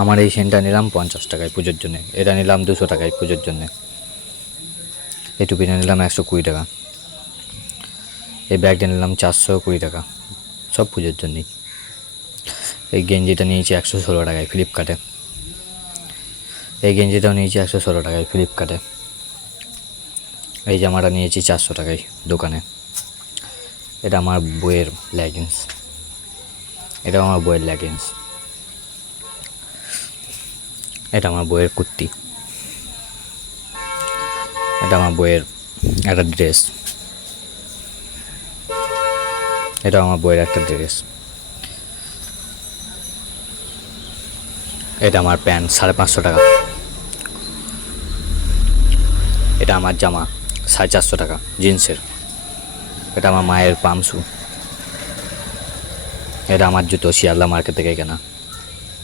আমার এই সেন্টটা নিলাম 50 টাকায় পুজোর জন্য, এটা নিলাম 200 টাকায় পুজোর জন্য, এই টুপিটা নিলাম 120 টাকা, এই ব্যাগটা নিলাম 420 টাকা, সব পুজোর জন্যই। এই গেঞ্জিটা নিয়েছি 116 টাকায় ফ্লিপকার্টে, এই গেঞ্জিটাও নিয়েছি 116 টাকায় ফ্লিপকার্টে। এই জামাটা নিয়েছি 400 টাকায় দোকানে। এটা আমার বইয়ের লেগিংস, এটাও আমার বইয়ের লেগিংস। এটা আমার বইয়ের কুর্তি, এটা আমার বইয়ের একটা ড্রেস, এটা আমার বইয়ের একটা ড্রেস। এটা আমার প্যান্ট 550 টাকা, এটা আমার জামা 450 টাকা জিন্সের। এটা আমার মায়ের পাম শু, এটা আমার জুতো শিয়ালদা মার্কেট থেকে কেনা।